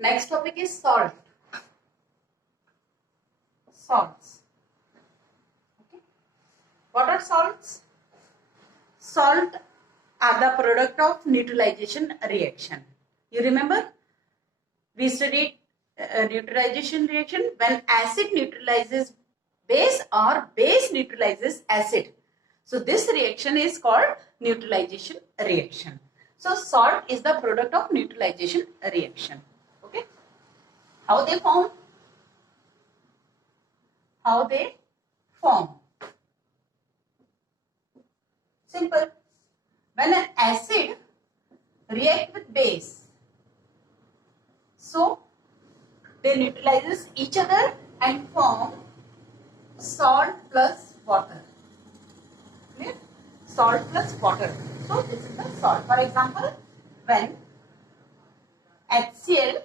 Next topic is salt. Salts. Okay. What are salts? Salt are the product of neutralization reaction. You remember? We studied neutralization reaction when acid neutralizes base or base neutralizes acid. So this reaction is called neutralization reaction. So salt is the product of neutralization reaction. Okay. How they form? How they form? Simple. When an acid reacts with base, so they neutralizes each other and form salt plus water. Clear? Salt plus water. So this is the salt. For example, when HCl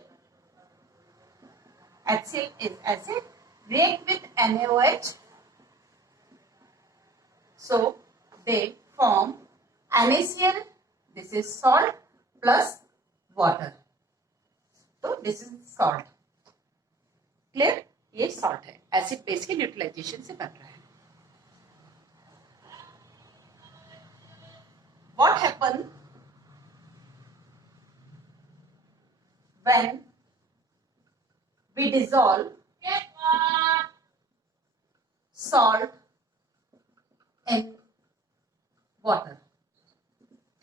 is acid, react with NaOH, so they form NaCl. This is salt plus water. तो this is salt. Clear? ये salt है, acid base के neutralisation से बन रहा है. What happen when we dissolve salt in water?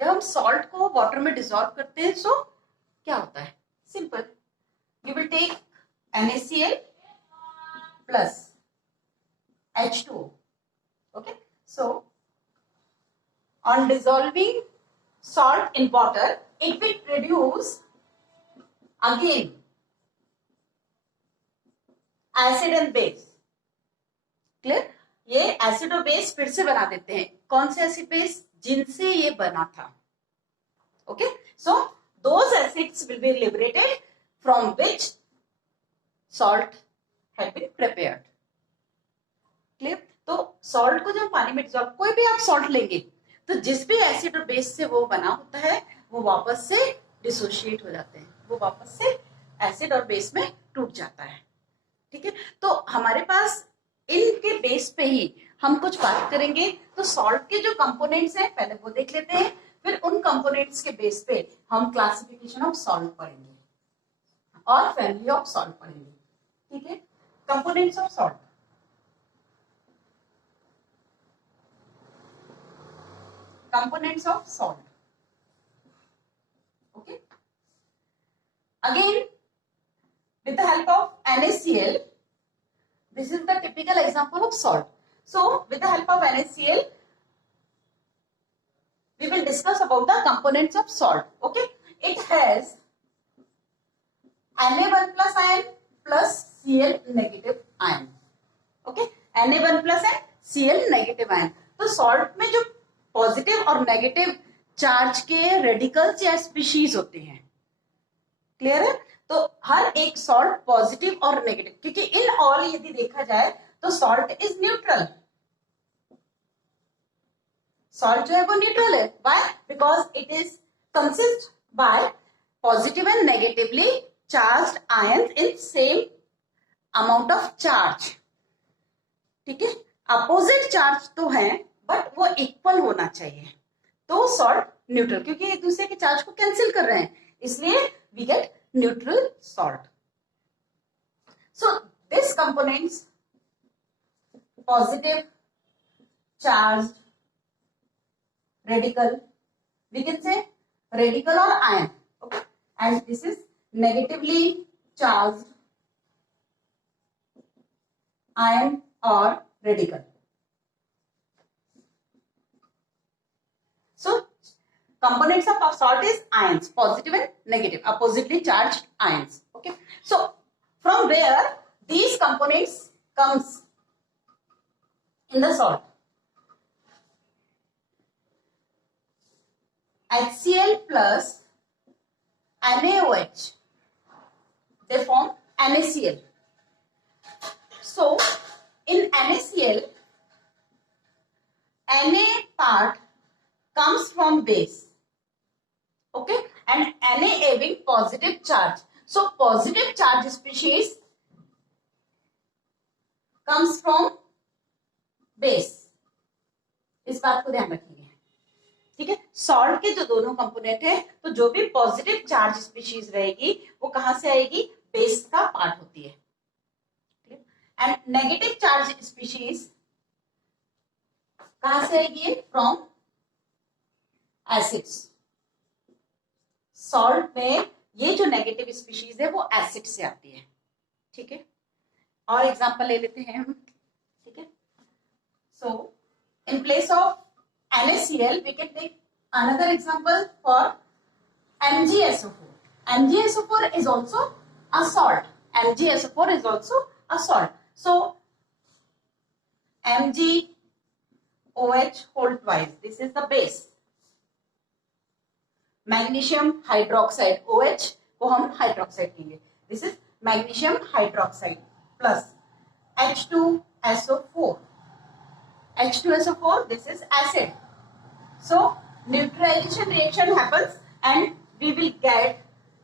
जब हम सॉल्ट को वाटर में डिसॉल्व करते हैं तो क्या होता है? Simple. You will take NaCl plus H2O. Okay. So, on dissolving salt in water, it will produce again acid and base. Clear? ये एसिड और बेस फिर से बना देते हैं. कौन से एसिड बेस? जिनसे ये बना था. Okay. So, those acids will be liberated from which salt had been prepared. Clear? तो salt को जब पानी में डिसॉल्व, कोई भी आप salt लेंगे तो जिस भी एसिड और बेस से वो बना होता है वो वापस से डिसोशिएट हो जाते हैं, वो वापस से एसिड और बेस में टूट जाता है. ठीक है. तो हमारे पास इनके बेस पे ही हम कुछ बात करेंगे. तो सॉल्ट के जो कंपोनेंट्स हैं पहले वो देख लेते हैं, फिर उन कंपोनेंट्स के बेस पे हम क्लासिफिकेशन ऑफ सॉल्ट पढ़ेंगे और फैमिली ऑफ सॉल्ट पढ़ेंगे. ठीक है. Components of salt. Components of salt. Okay. Again with the help of NaCl, this is the typical example of salt. So with the help of NaCl we will discuss about the components of salt. Okay. It has Na1 plus ion plus Cl negative ion. Okay. Na1 plus and Cl negative ion. तो सॉल्ट में जो पॉजिटिव और negative charge के रेडिकल्स या स्पीशीज होते हैं. क्लियर है? तो हर एक सॉल्ट पॉजिटिव और नेगेटिव, क्योंकि इन ऑल यदि देखा जाए तो सॉल्ट इज न्यूट्रल. सॉल्ट जो है वो न्यूट्रल है. Why? Because it is consist by positive and negatively charged ions in same amount of charge. ठीक है. अपोजिट चार्ज तो है बट वो इक्वल होना चाहिए. तो सॉल्ट न्यूट्रल, क्योंकि एक दूसरे के चार्ज को कैंसिल कर रहे हैं, इसलिए we get neutral salt. So this components positive charged radical, we can say radical or ion. Okay. And this is negatively charged ion or radical. So components of salt is ions, positive and negative, oppositely charged ions. Okay. So from where these components comes in the salt? HCl plus NaOH, they form NaCl. So in NaCl, Na part comes from base. Okay. And Na having positive charge. So positive charge species comes from base. इस बात को ध्यान रखिए, ठीक है। सॉल्ट के जो दोनों कंपोनेंट है, तो जो भी पॉजिटिव चार्ज स्पीशीज रहेगी वो कहां से आएगी, बेस का पार्ट होती है। एंड नेगेटिव चार्ज स्पीशीज कहां से आएगी, फ्रॉम एसिड्स। सॉल्ट में ये जो नेगेटिव स्पीशीज है वो एसिड से आती है, ठीक है। और एग्जांपल ले लेते हैं हम, ठीक है। So in place of NaCl we can take another example for MgSO4. MgSO4 is also a salt. MgSO4 is also a salt. So MgOH whole twice, this is the base. Magnesium hydroxide, OH को हम हाइड्रोक्साइड कहेंगे, this is magnesium hydroxide plus H2SO4. H2SO4, this is acid. So neutralization reaction happens and we will get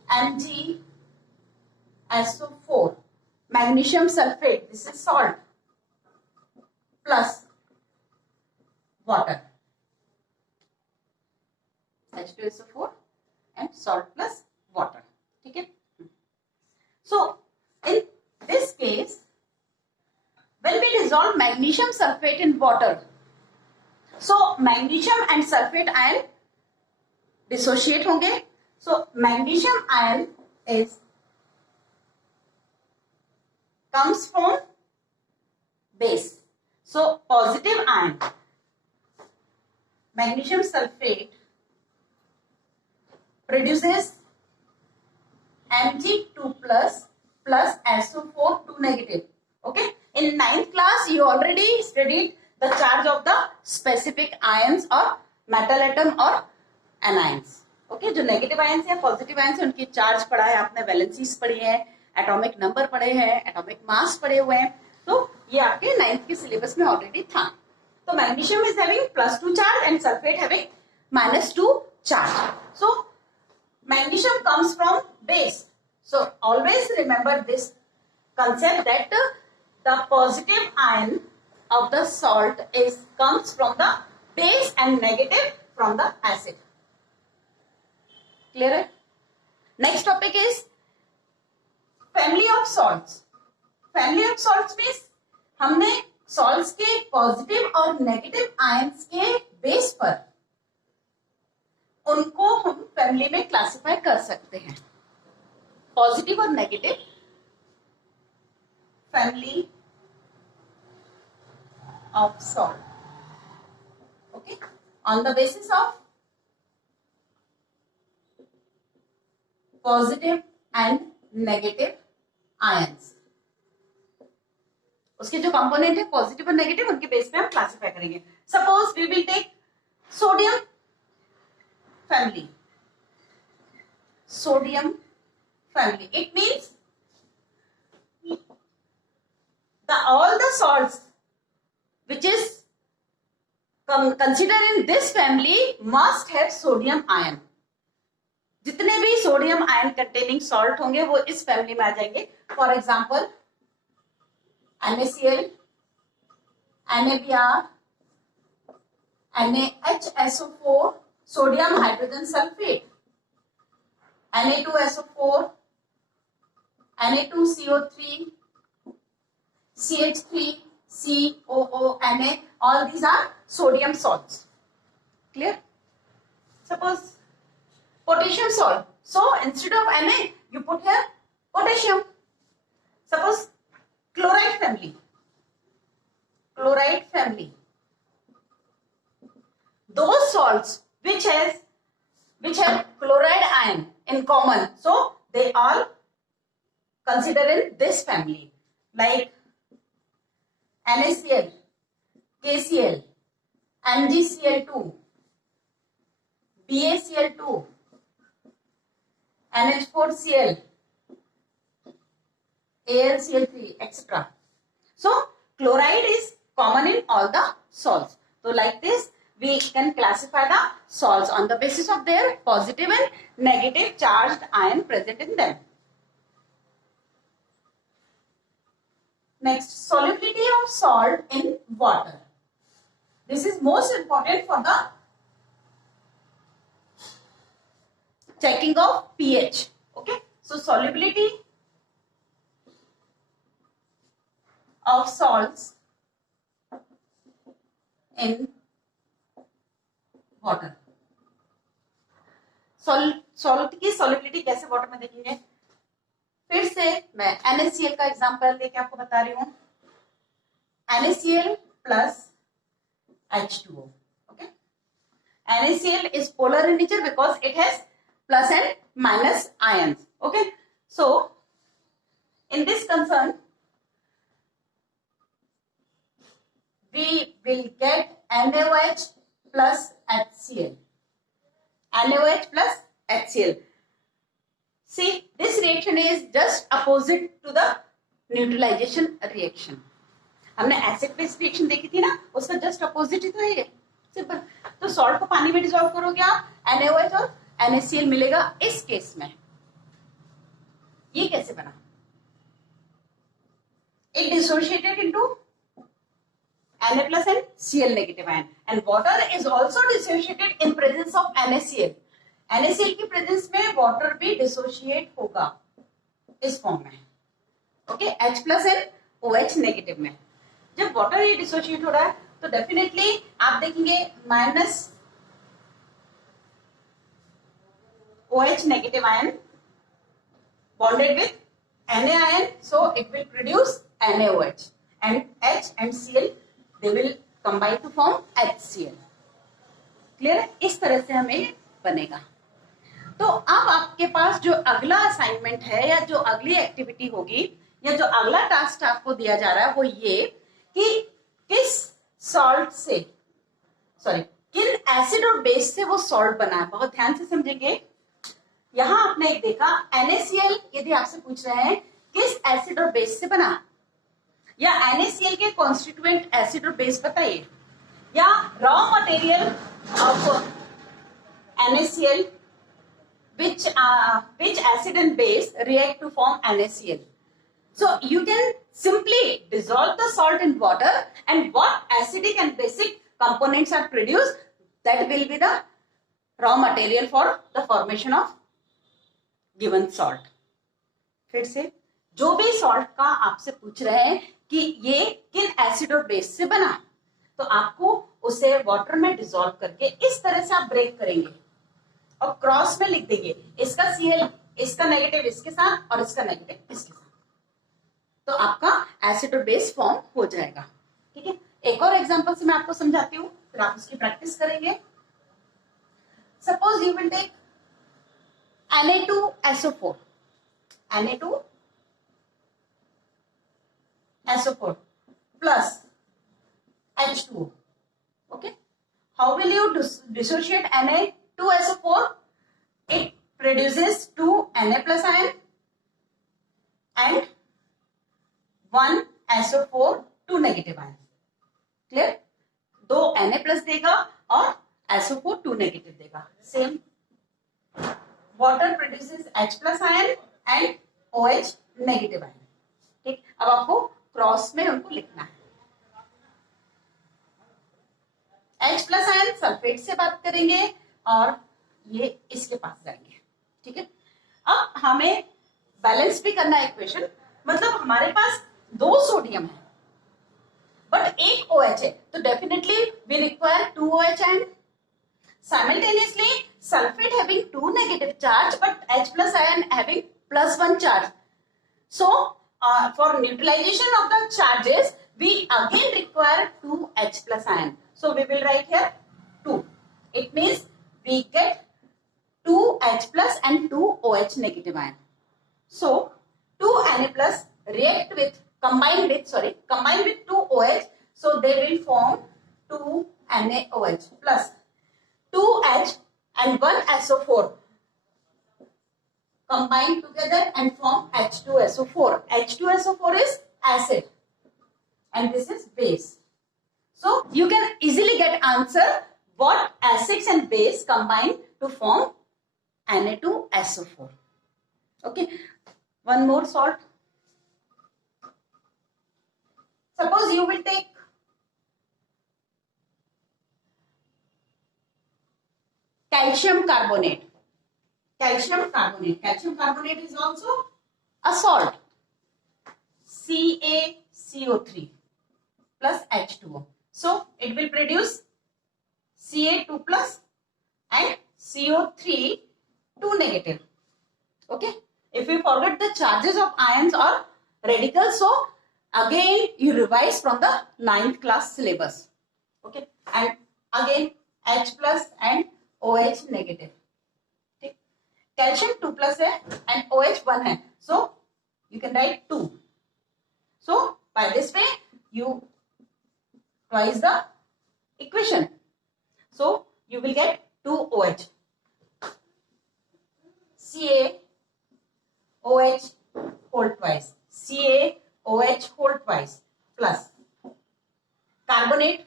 MgSO4, magnesium sulfate, this is salt, plus water. H2SO4 and salt plus water, ठीक है। So in this case, when we dissolve magnesium sulfate in water, so magnesium and sulfate ion dissociate होंगे. So magnesium ion comes from base. So positive ion magnesium sulfate produces Mg2 plus SO4 2 negative. Okay. In 9th class you already studied the charge of the specific ions or metal atom or anions. Okay, जो negative ions या positive ions है उनकी चार्ज पढ़ा है आपने, वैलेंसीज पढ़ी है, atomic number पढ़े हैं, एटॉमिक मास पढ़े हुए हैं, तो ये आपके 9th के सिलेबस में ऑलरेडी था। तो magnesium is having +2 charge and sulphate having -2 चार्ज. So magnesium comes from base. So always remember this concept that the positive ion of the salt comes from the base and negative from the acid. Clear? Next topic is family of salts. Family of salts means हमने salts के positive और negative ions के base पर उनको हम family में classify कर सकते हैं. Positive और negative family of salt. Okay, on the basis of positive and negative ions. उसके जो कंपोनेंट है पॉजिटिव और नेगेटिव उनके बेस पे हम क्लासिफाई करेंगे. Suppose we will take sodium family. Sodium family. It means all the salts which is considered in this family must have sodium ion. जितने भी सोडियम आयन कंटेनिंग सॉल्ट होंगे वो इस फैमिली में आ जाएंगे. For example NaCl, NaBr, NaHSO4, sodium hydrogen sulphate, Na2SO4, Na2CO3, CH3, COO, Na, all these are sodium salts. Clear? Suppose potassium salt. So instead of Na, you put here potassium. Suppose chloride family. Chloride family. Those salts which have chloride ion in common, so they all considered in this family, like NaCl, KCl, MgCl2, BaCl2, NH4Cl, AlCl3, etc. So chloride is common in all the salts. So like this we can classify the salts on the basis of their positive and negative charged ion present in them. Next, solubility of salt in water. This is most important for the checking of pH. Okay, so solubility of salts in water. Salt की सॉल्युबिलिटी कैसे वाटर में देखेंगे? फिर से मैं NaCl का एग्जांपल लेके आपको बता रही हूं. NaCl plus H2O. Okay, NaCl is polar in nature because it has plus and minus ions. Okay, so in this concern we will get NaOH plus HCl. NaOH plus HCl. See, this reaction is just opposite to the neutralization reaction. हमने acid base reaction देखी थी ना, उसका just opposite ही तो है ये. सिंपल. तो सॉल्ट को पानी में डिसॉल्व करोगे आप, NaOH और NaCl मिलेगा इस केस में. ये कैसे बना? It dissociated into Na plus and Cl negative ion, and water is also dissociated in presence of NaCl. NaCl की प्रेजेंस में वाटर भी डिसोशिएट होगा इस फॉर्म में. Okay, H plus and OH negative में. जब वाटर ये डिसोशिएट हो रहा है तो डेफिनेटली आप देखेंगे minus OH negative ion bonded with Na ion, so it will produce NaOH, and H and Cl they will combine to form HCl. Clear है? इस तरह से हमें बनेगा. तो अब आपके पास जो अगला असाइनमेंट है या जो अगली एक्टिविटी होगी या जो अगला टास्क आपको दिया जा रहा है वो ये कि किस सॉल्ट से किन एसिड और बेस से वो सॉल्ट बना है. बहुत ध्यान से समझेंगे. यहां आपने एक देखा NaCl, यदि आपसे पूछ रहे हैं किस एसिड और बेस से बना, या NaCl के कॉन्स्टिट्यूएंट एसिड और बेस बताइए, या raw material of NaCl which acid and base react to form NaCl. So you can simply dissolve the salt in water, and what acidic and basic components are produced, that will be the raw material for the formation of given salt. फिर से जो भी सॉल्ट का आपसे पूछ रहे हैं कि ये किन एसिड और बेस से बना, तो आपको उसे वाटर में डिसॉल्व करके इस तरह से आप ब्रेक करेंगे और क्रॉस में लिख देंगे इसका Cl, इसका नेगेटिव इसके साथ और इसका नेगेटिव इसके साथ, तो आपका एसिड और बेस फॉर्म हो जाएगा. ठीक है, एक और एग्जांपल से मैं आपको समझाती हूँ, फिर आप उसकी प्रैक्टिस करेंगे. Suppose you will take Na2SO4 plus H2O. Okay, how will you dissociate Na2SO4? It produces 2 Na plus ion and 1 SO4 2 negative ion. Clear? 2 Na plus देगा और SO4 2 negative देगा. Same. Water produces H plus ion and OH negative ion. ठीक, अब आपको क्रॉस में उनको लिखना है. H प्लस आयन सल्फेट से बात करेंगे और ये इसके पास जाएंगे. ठीक है, अब हमें बैलेंस भी करना है इक्वेशन. मतलब हमारे पास 2 सोडियम है बट एक OH है, तो definitely we require 2 OH ion. Simultaneously, sulfate having 2 negative charge but H plus ion having plus 1 charge. So, for neutralization of the charges, we again require 2 H plus ion. So, we will write here 2. It means we get 2 H plus and 2 OH negative ion. So, 2 Na plus combine with 2 OH. So, they will form 2 NaOH plus 2 H and 1 SO4 combine together and form H2SO4. H2SO4 is acid and this is base. So you can easily get answer what acids and base combine to form Na2SO4. Okay, one more salt. Suppose you will take calcium carbonate. Calcium carbonate. Calcium carbonate is also a salt. CaCO3 plus H2O. So it will produce Ca2 plus and CO3 2 negative. Okay. If you forget the charges of ions or radicals, so again you revise from the 9th class syllabus. Okay. And again H plus and OH negative. Okay. Calcium 2 plus है and OH 1 है. So you can write 2. So by this way you twice the equation. So you will get 2OH. CaOH whole twice. CaOH whole twice plus carbonate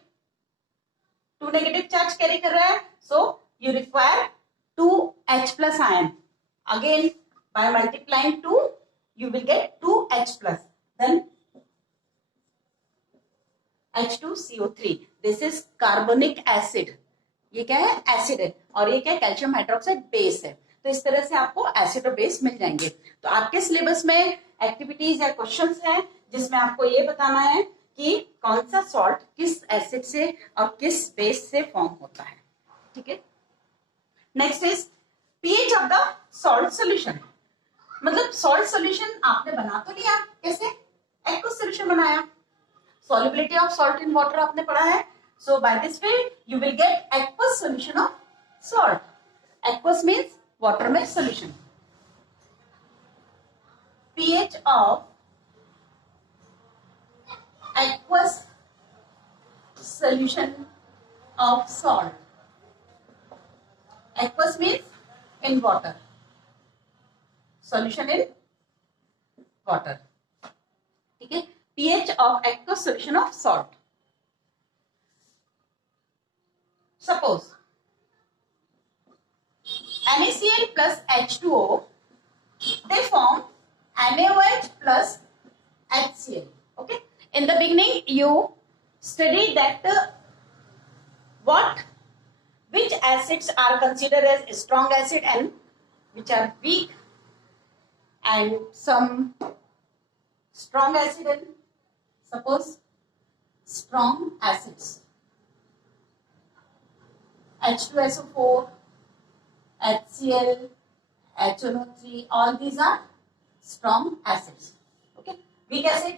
2 negative charge carry कर रहा है. So you require 2H plus ion. Again by multiplying 2 you will get 2H plus. Then H2CO3. This is carbonic acid. ये क्या है? एसिड है. और ये क्या है? कैल्शियम हाइड्रोक्साइड बेस है. तो इस तरह से आपको एसिड और बेस मिल जाएंगे. तो आपके सिलेबस में एक्टिविटीज या क्वेश्चंस हैं जिसमें आपको ये बताना है कि कौन सा सॉल्ट किस एसिड से और किस बेस से फॉर्म होता है. ठीक है. Next is pH of the salt solution. मतलब सॉल्ट सॉल्यूशन आपने बना तो लिया. कैसे? एक्वस सॉल्यूशन बनाया. Solubility of salt in water आपने पढ़ा है. So by this way you will get aqueous solution of salt. Aqueous means water में solution. pH of aqueous solution of salt. Aqueous means in water. Solution in water. ठीक है. pH of aqueous solution of salt. Suppose NaCl plus H2O, they form NaOH plus HCl. Okay. In the beginning, you studied that which acids are considered as strong acid and which are weak, and some strong acid and suppose strong acids. H2SO4, HCl, HNO3, all these are strong acids. Okay. Weak acid,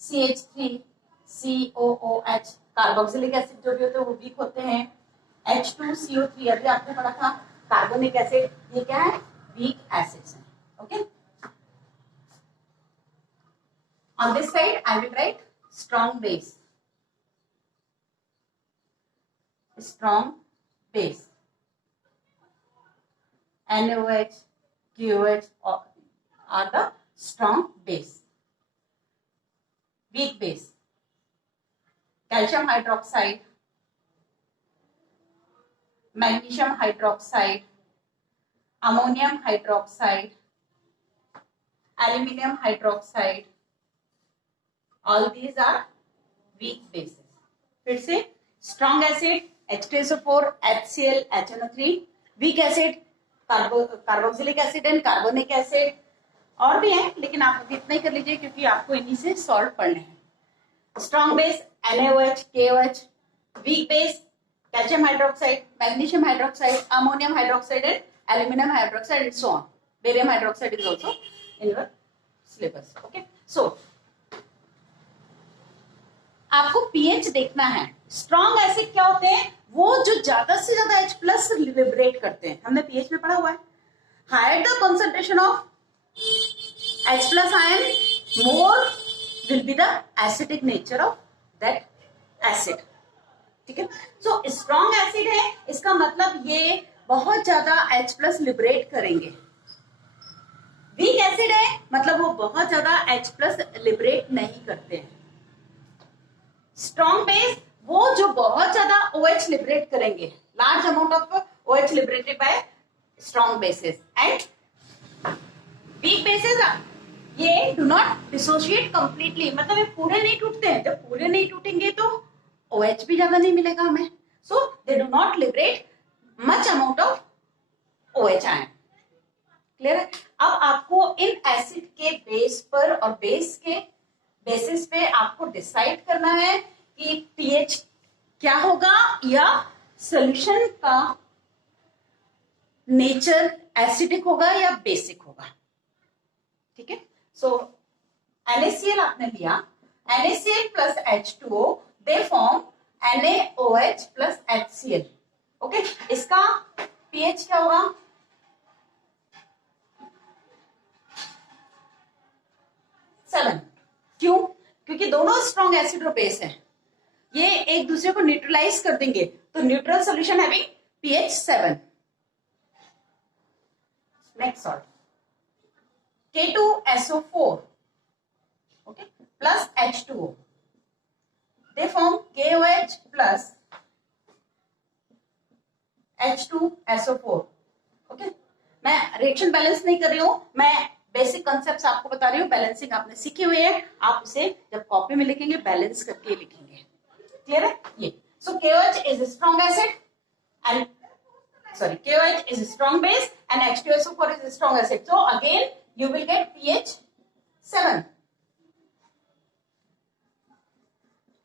CH3, COOH, carboxylic acid जो भी होते हैं वो वीक होते हैं. H2CO3 अभी आपने पढ़ा था. कार्बोनिक एसिड, ये क्या है? वीक एसिड्स हैं. Okay. On this side, I will write strong base. Strong base. NaOH, KOH are the strong base. Weak base. Calcium hydroxide, magnesium hydroxide, ammonium hydroxide, aluminum hydroxide. All these are weak bases. फिर से strong acid H2SO4, HCl, HNO3, weak acid carboxylic acid and carbonic acid. और भी हैं लेकिन आप अभी इतना ही कर लीजिए क्योंकि आपको इन्हीं से सॉल्व पढ़ने हैं. Strong base NaOH, KOH, weak base calcium hydroxide, magnesium hydroxide, ammonium hydroxide and aluminium hydroxide and so on. Barium hydroxide is also in your syllabus. Okay. So आपको पीएच देखना है. स्ट्रॉन्ग एसिड क्या होते हैं? वो जो ज्यादा से ज्यादा H प्लस लिबरेट करते हैं. हमने पीएच में पढ़ा हुआ है. Higher the concentration of H plus ion, more will be the acidic nature of that acid. ठीक है. सो स्ट्रॉन्ग एसिड है, इसका मतलब ये बहुत ज्यादा H प्लस लिबरेट करेंगे. वीक एसिड है मतलब वो बहुत ज्यादा H प्लस लिबरेट नहीं करते हैं. स्ट्रॉन्ग बेस वो जो बहुत ज्यादा OH लिबरेट करेंगे. Large amount of OH liberated by strong bases. And weak bases ये डू नॉट डिसोशिएट कंप्लीटली, मतलब ये पूरे नहीं टूटते हैं। जब पूरे नहीं टूटेंगे तो OH भी ज्यादा नहीं मिलेगा हमें। So they do not liberate much amount of OH ion. Clear है? अब आपको इन एसिड के बेस पर और बेस के बेसिस पे आपको डिसाइड करना है कि पीएच क्या होगा या सॉल्यूशन का नेचर एसिडिक होगा या बेसिक होगा। ठीक है? सो NaCl आपने लिया, NaCl plus H2O they form NaOH plus HCl। Okay, इसका पीएच क्या होगा? 7। क्यों? क्योंकि दोनों स्ट्रॉन्ग एसिड और बेस है, ये एक दूसरे को न्यूट्रलाइज कर देंगे, तो neutral solution having pH 7। Next salt K2SO4 okay plus H2O they form KOH plus H2SO4। Okay, मैं रिएक्शन बैलेंस नहीं कर रही हूं, मैं बेसिक कॉन्सेप्ट्स आपको बता रही हूँ। बैलेंसिंग आपने सीखी हुई है, आप उसे जब कॉपी में लिखेंगे बैलेंस करके लिखेंगे। क्लियर है? ये सो KOH is strong acid and KOH is a strong base and H2SO4 is a strong acid. So again you will get pH 7.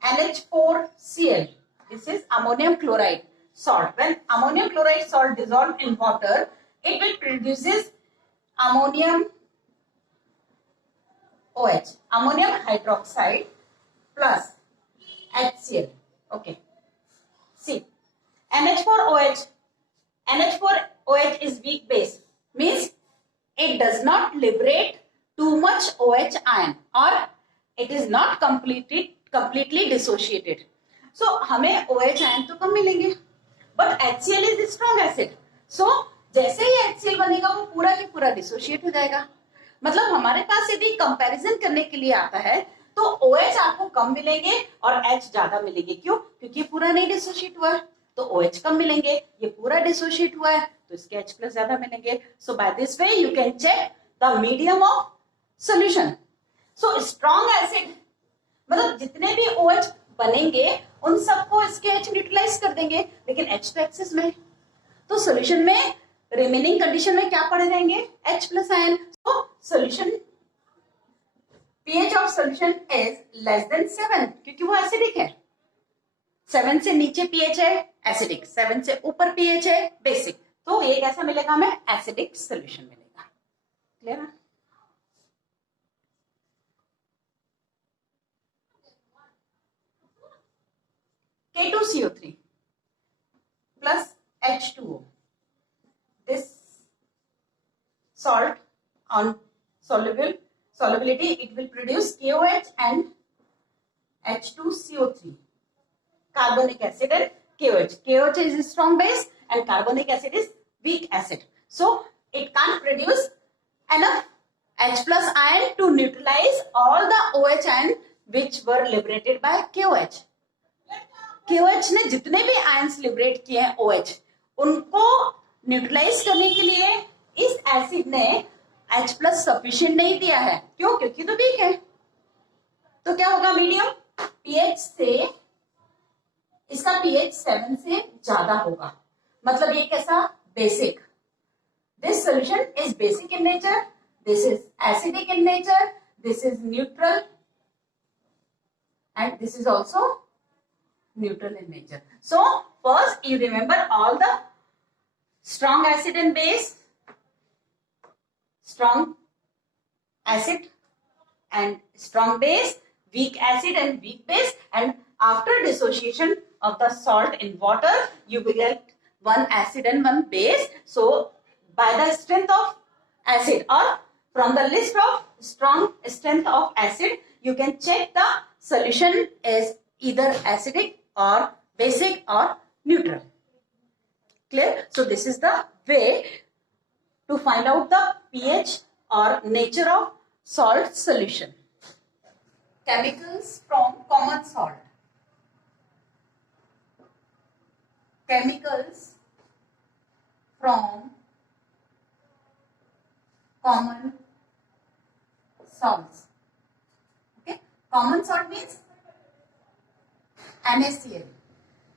NH4Cl. This is ammonium chloride salt. When ammonium chloride salt dissolved in water, it will produces ammonium OH, ammonium hydroxide plus HCl. Okay. See, NH4OH. NH4OH is weak base, means it does not liberate too much OH ion or it is not completely dissociated. So हमें OH ion तो कम मिलेंगे, but HCl is strong acid. So जैसे ही HCl बनेगा वो पूरा की पूरा डिसोशिएट हो जाएगा। मतलब हमारे पास यदि कंपैरिजन करने के लिए आता है तो OH आपको कम मिलेंगे और H ज्यादा मिलेंगे। क्यों? क्योंकि पूरा नहीं डिसोशिएट हुआ है तो OH कम मिलेंगे, ये पूरा डिसोशिएट हुआ है तो इसके H प्लस ज्यादा मिलेंगे। So by this way you can check the medium of solution. So strong acid मतलब जितने भी OH बनेंगे उन सबको इसके H न्यूट्रलाइज कर देंगे, लेकिन H तो एक्सेस में, तो सॉल्यूशन में रिमेनिंग कंडीशन में क्या पड़े रहेंगे? H plus ion. So solution pH of solution is less than 7 क्योंकि वो एसिडिक है। 7 से नीचे पीएच है एसिडिक, 7 से ऊपर पीएच है बेसिक, तो ये कैसा मिलेगा हमें? एसिडिक सॉल्यूशन मिलेगा। क्लियर है? K2CO3 plus H2O. This salt on solubility it will produce KOH and H2CO3. Carbonic acid and KOH. KOH is strong base and carbonic acid is weak acid. So it can't produce enough H plus ion to neutralize all the OH ion which were liberated by KOH. KOH ने जितने भी ions liberate किए हैं OH, उनको न्यूट्रलाइज करने के लिए इस एसिड ने H प्लस सफिशिएंट नहीं दिया है। क्यों? क्योंकि तो वीक है। तो क्या होगा? मीडियम पीएच से इसका पीएच 7 से ज्यादा होगा, मतलब ये कैसा? Basic. This solution is basic in nature, this is acidic in nature, this is neutral and this is also neutral in nature. So first you remember all the strong acid and base, strong acid and strong base, weak acid and weak base, and after dissociation of the salt in water you will get one acid and one base. So by the strength of acid or from the list of strong strength of acid you can check the solution is either acidic or basic or neutral. Clear? So this is the way to find out the pH or nature of salt solution. Chemicals from common salt. Chemicals from common salts. Okay, common salt means NaCl.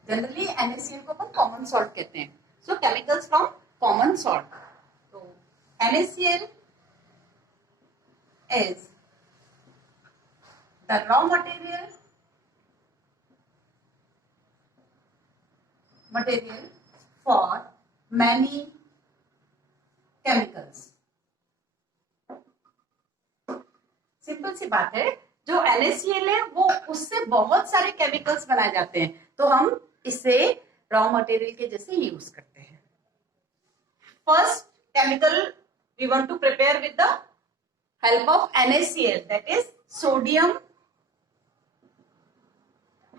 Generally NaCl को अपन common salt कहते हैं. So chemicals from common salt. So NaCl is the raw material for many chemicals. Simple सी बात है, जो NaCl है वो उससे बहुत सारे केमिकल्स बनाए जाते हैं, तो हम इसे रॉ मटेरियल के जैसे यूज करते हैं. First chemical we want to prepare with the help of NaCl, that is sodium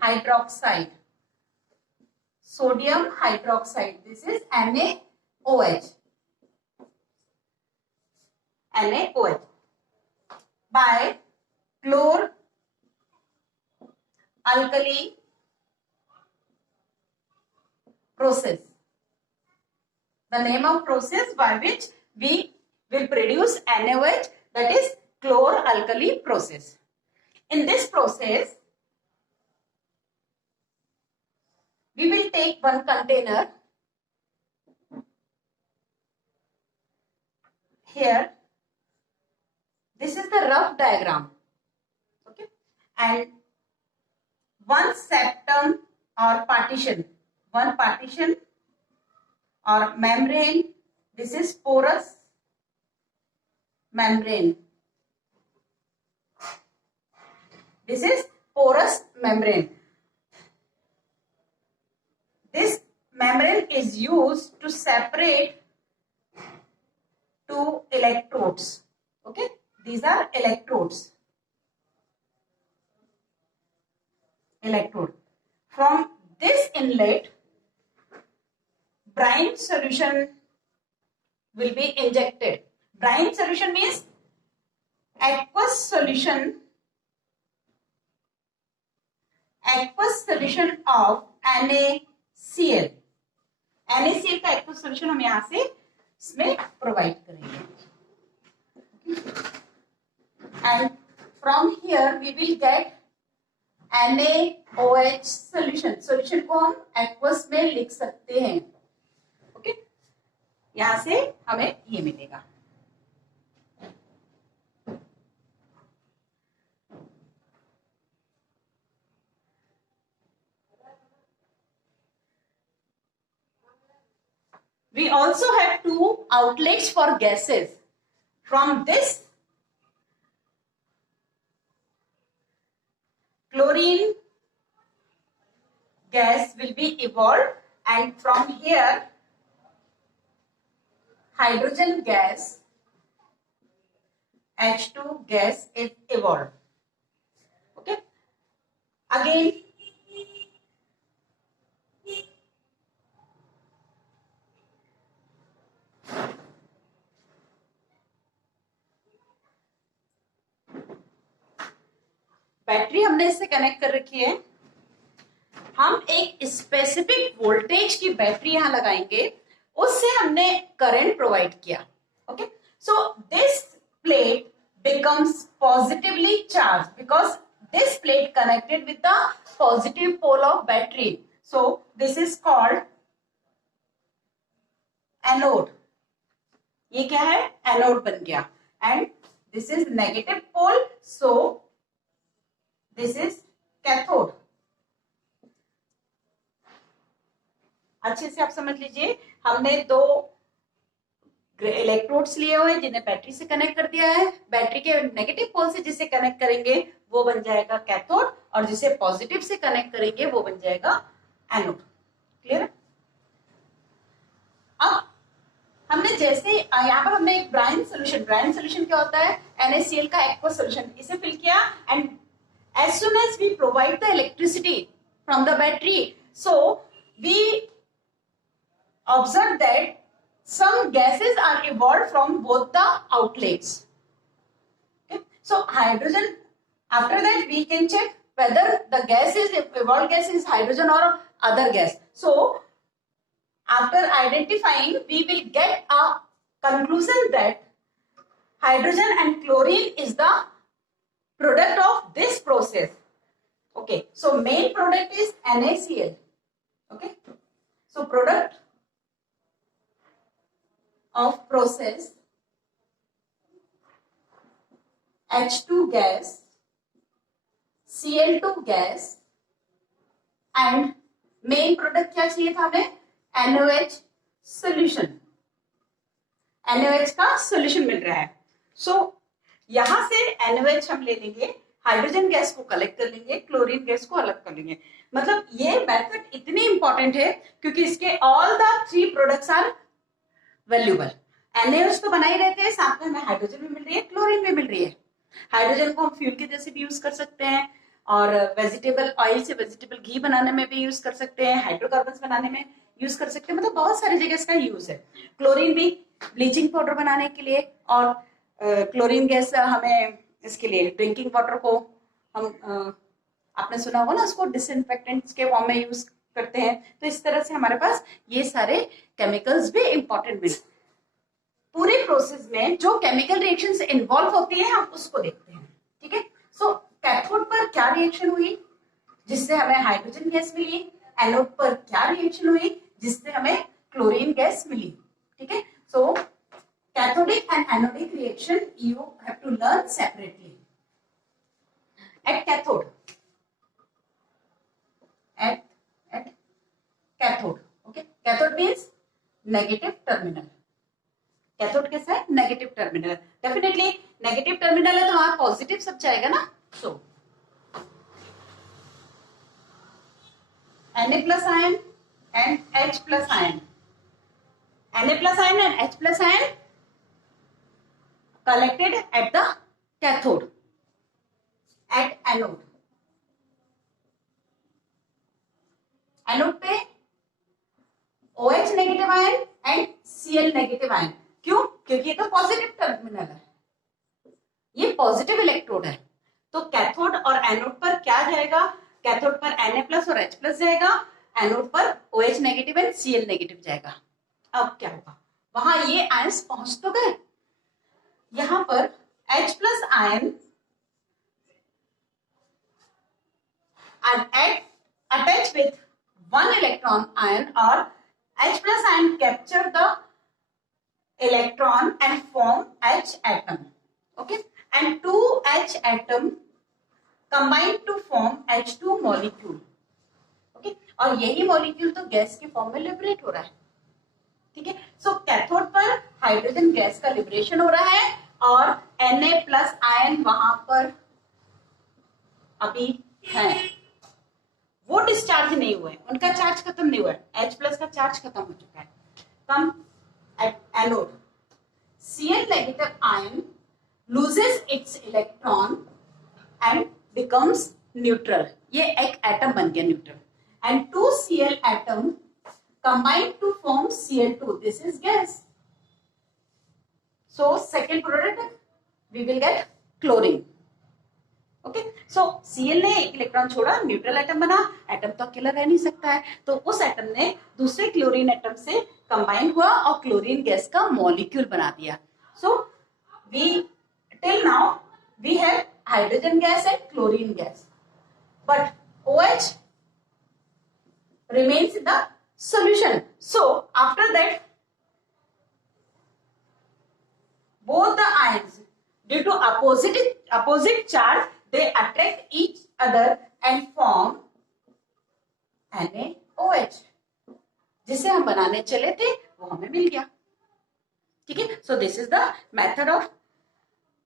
hydroxide. Sodium hydroxide, this is NaOH. NaOH by chlor-alkali process. The name of process by which we will produce NaOH, that is chlor-alkali process. In this process, we will take one container. Here, this is the rough diagram. Okay, and one septum or partition, one partition or membrane. This is porous membrane. This is porous membrane. This membrane is used to separate two electrodes. Okay, these are electrodes. Electrode. From this inlet, brine solution will be injected. Brine solution means aqueous solution of NaCl. NaCl का aqueous solution हम यहाँ से इसमें प्रोवाइड करेंगे. And from here we will get NaOH solution. Solution को हम एक्वस में लिख सकते हैं. ओके, यहाँ से हमें ये मिलेगा. We also have two outlets for gases. From this, chlorine gas will be evolved, and from here, hydrogen gas, H2 gas is evolved. Okay. Again, battery हमने इससे कनेक्ट कर रखी है. हम एक स्पेसिफिक वोल्टेज की बैटरी यहां लगाएंगे, उससे हमने करंट प्रोवाइड किया. Okay, so this plate becomes positively charged because this plate connected with the positive pole of battery. So this is called anode. ये क्या है? एनोड बन गया. And this is negative pole, so this is cathode. अच्छे से आप समझ लीजिए, हमने दो इलेक्ट्रोड्स लिए हुए जिन्हें बैटरी से कनेक्ट कर दिया है. बैटरी के नेगेटिव पोल से जिसे कनेक्ट करेंगे वो बन जाएगा कैथोड, और जिसे पॉजिटिव से कनेक्ट करेंगे वो बन जाएगा एनोड. क्लियर? अब हमने जैसे यहाँ पर हमने एक ब्राइन सोल्यूशन क्या होता है? NaCl का एक्वस सोल्यूशन, इसे फिल किया, and as soon as we provide the electricity from the battery, so we observe that some gases are evolved from both the outlets. Okay, so hydrogen, after that we can check whether the gas is evolved gas is hydrogen or other gas. So after identifying, we will get a conclusion that hydrogen and chlorine is the product of this process. Okay, so main product is NaCl. Okay, so product of process H2 gas, Cl2 gas and main product क्या चाहिए था हमें? NaOH solution. NaOH का सोल्यूशन मिल रहा है. सो यहां से NaOH हम ले लेंगे, हाइड्रोजन गैस को कलेक्ट कर लेंगे, क्लोरीन गैस को अलग कर लेंगे. मतलब ये मेथड इतनी इंपॉर्टेंट है क्योंकि इसके all the 3 products are valuable. NaOH तो बना ही रहते हैं, साथ में हमें हाइड्रोजन भी मिल रही है, क्लोरीन भी मिल रही है. हाइड्रोजन को हम फ्यूल के जैसे भी यूज कर सकते हैं और वेजिटेबल ऑयल से वेजिटेबल घी बनाने में भी यूज कर सकते हैं, हाइड्रोकार्बन्स बनाने में यूज कर सकते हैं. मतलब बहुत सारी जगह इसका यूज है. क्लोरीन भी ब्लीचिंग पाउडर बनाने के लिए और क्लोरीन गैस हमें इसके लिए ड्रिंकिंग वाटर को हम आपने सुना होगा ना, उसको डिसइंफेक्टेंट्स के फॉर्म में यूज करते हैं. तो इस तरह से हमारे पास ये सारे केमिकल्स भी इंपॉर्टेंट मिलते हैं. पूरे प्रोसेस में जो केमिकल रिएक्शन से इन्वॉल्व होती है हम उसको देखते हैं. ठीक है. सो कैथोड पर क्या रिएक्शन हुई जिससे हमें हाइड्रोजन गैस मिली, एनोड पर क्या रिएक्शन हुई जिससे हमें क्लोरीन गैस मिली. ठीक है. सो cathodic and anodic reaction you have to learn separately. At cathode, at cathode, okay, cathode means negative terminal. Cathode कैसा है? Negative terminal. Definitely negative terminal है तो वहां पॉजिटिव सब जाएगा ना. सो Na plus ion and H plus ion, Na plus ion and H plus ion collected at the cathode, at anode. Anode पे OH negative ion and Cl negative ion. क्यों? क्योंकि ये तो पॉजिटिव टर्मिनल है, ये पॉजिटिव इलेक्ट्रोड है. तो कैथोड और एनोड पर क्या जाएगा? कैथोड पर Na प्लस और H प्लस जाएगा, एनोड पर OH negative and Cl negative जाएगा. अब क्या होगा? वहां ये आयंस पहुंच तो गए. यहां पर H plus ion attach with one electron ion or H plus ion capture the electron and form H atom. Okay, and two H atom combine to form H2 molecule. Okay, और यही मॉलिक्यूल तो गैस के फॉर्म में लिबरेट हो रहा है. ठीक है. सो कैथोड पर हाइड्रोजन गैस का लिबरेशन हो रहा है और Na प्लस आयन वहां पर अभी है, वो डिस्चार्ज नहीं हुए, उनका चार्ज खत्म नहीं हुआ है. H प्लस का चार्ज खत्म हो चुका है. Come at anode Cl negative ion loses its electron and becomes neutral. ये एक एटम बन गया neutral. And 2 Cl atom combine to form Cl2. This is gas. So second product we will get chlorine. Okay. सो Cl ने एक इलेक्ट्रॉन छोड़ा, neutral atom बना. एटम तो अकेला रह नहीं सकता है, तो उस एटम ने दूसरे क्लोरीन एटम से कंबाइन हुआ और क्लोरीन गैस का मॉलिक्यूल बना दिया. So we till now we have hydrogen gas and chlorine gas, but OH remains in the solution. So after that both the ions due to opposite charge they attract each other and form NaOH. जिसे हम बनाने चले थे वो हमें मिल गया. ठीक है. सो this is the method of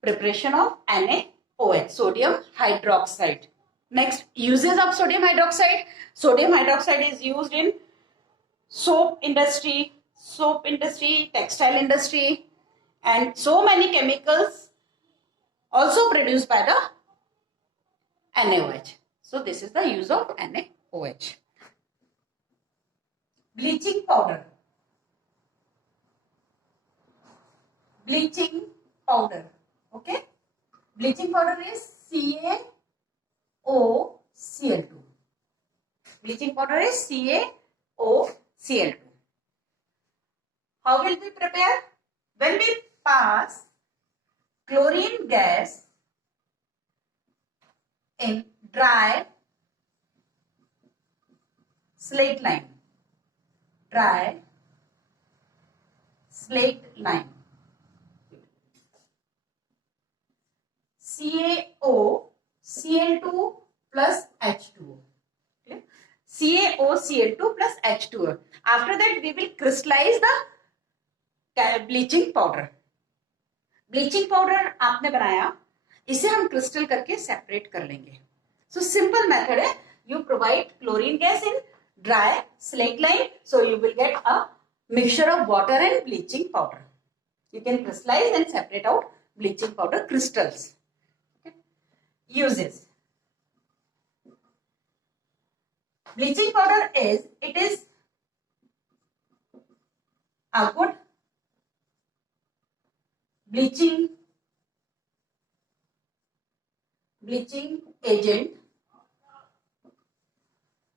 preparation of NaOH, sodium hydroxide. Next, uses of sodium hydroxide. Sodium hydroxide is used in soap industry, textile industry, and so many chemicals also produced by the NaOH. So this is the use of NaOH. Bleaching powder. Bleaching powder. Okay. Bleaching powder is CaOCl2. Bleaching powder is CaOCl2. How will we prepare? When we pass chlorine gas in dry slate lime. Dry slate lime. CaO Cl2 plus H2O. Okay? CaO Cl2 plus H2O. After that, we will crystallize the bleaching powder. Bleaching powder आपने बनाया, इसे हम क्रिस्टल करके सेपरेट कर लेंगे. So simple method है. You provide chlorine gas in dry slate lime, so you will get a mixture of water and bleaching powder. You can crystallize and separate out bleaching powder crystals. Okay. Uses. Bleaching powder it is a good bleaching agent.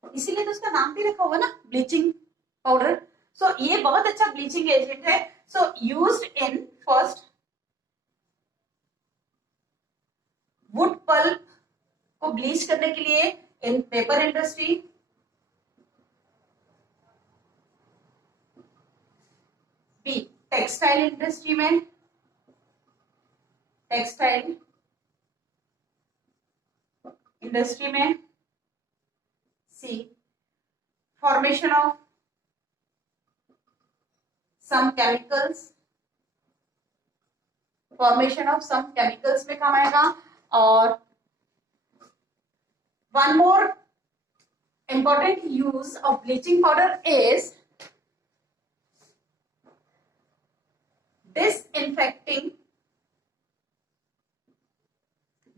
इसीलिए तो उसका नाम भी रखा होगा ना, bleaching powder. सो ये बहुत अच्छा ब्लीचिंग एजेंट है. So used in first wood pulp को ब्लीच करने के लिए in paper industry, B textile industry में, टेक्सटाइल इंडस्ट्री में, C formation of some chemicals, formation of some chemicals में काम आएगा. और one more important use of bleaching powder is disinfecting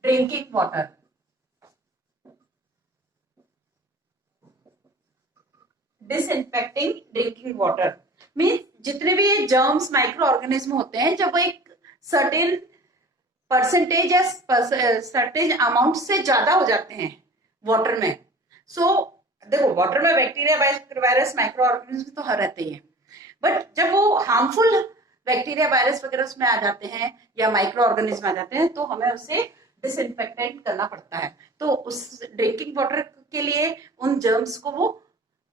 drinking water. Disinfecting drinking water means जितने भी ये germs micro organism होते हैं, जब वो एक सर्टेन परसेंटेज या सर्टेन अमाउंट से ज्यादा हो जाते हैं वाटर में. सो देखो, वाटर में बैक्टीरिया, वायरस, माइक्रो ऑर्गेनिज्म तो हर रहते हैं, बट जब वो हार्मफुल बैक्टीरिया, वायरस वगैरह उसमें आ जाते हैं या माइक्रो ऑर्गेनिज्म आ जाते हैं, तो हमें उसे डिसइंफेक्टेंट करना पड़ता है. तो उस ड्रिंकिंग वाटर के लिए उन जर्म्स को वो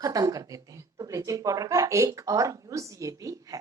खत्म कर देते हैं. तो ब्लीचिंग पाउडर का एक और यूज ये भी है.